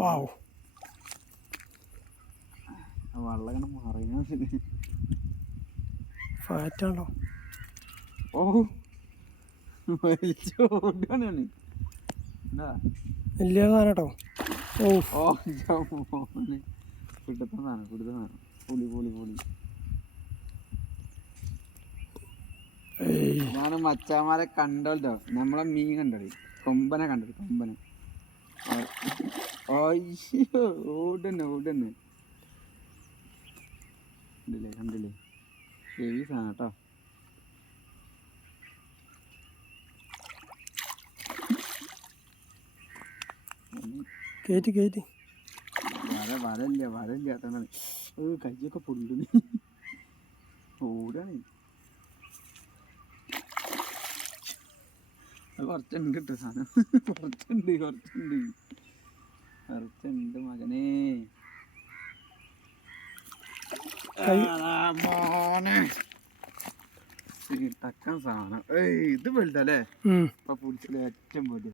വാവ് വെള്ളം ഫാറ്റാണല്ലോ ഓ. വലിച്ചോടാണ് വലിയ സാധനട്ടോ. ഓ. ഓ പിടുത്ത സാധനം പൊളി പൊളി പൊളി. ഞാൻ മച്ചാമാരെ കണ്ടോട്ടോ നമ്മളെ മീൻ കണ്ടത് കൊമ്പനെ കണ്ടത് കൊമ്പനെ. അയ്യോ ഓടന്നെ ഓടന്നെ കണ്ടില്ലേ കണ്ടില്ലേ ഹെവി സാധനം കേട്ടോ കയറ്റി കയറ്റി വര വരല്ല വരല്ല അതാണ് കയ്യൊക്കെ പൊള്ളുന്നു. ഓടാണ്. കുറച്ചുണ്ട് കേട്ടോ സാധനം. കുറച്ചുണ്ട് കുറച്ചുണ്ട്. കുറച്ചുണ്ട് മകനേ. മോനെ. ടക്കൻ സാധനം. ഏയ് ഇത് വലുതല്ലേ. ഇപ്പൊ പിടിച്ചത് ഏറ്റവും വലുത്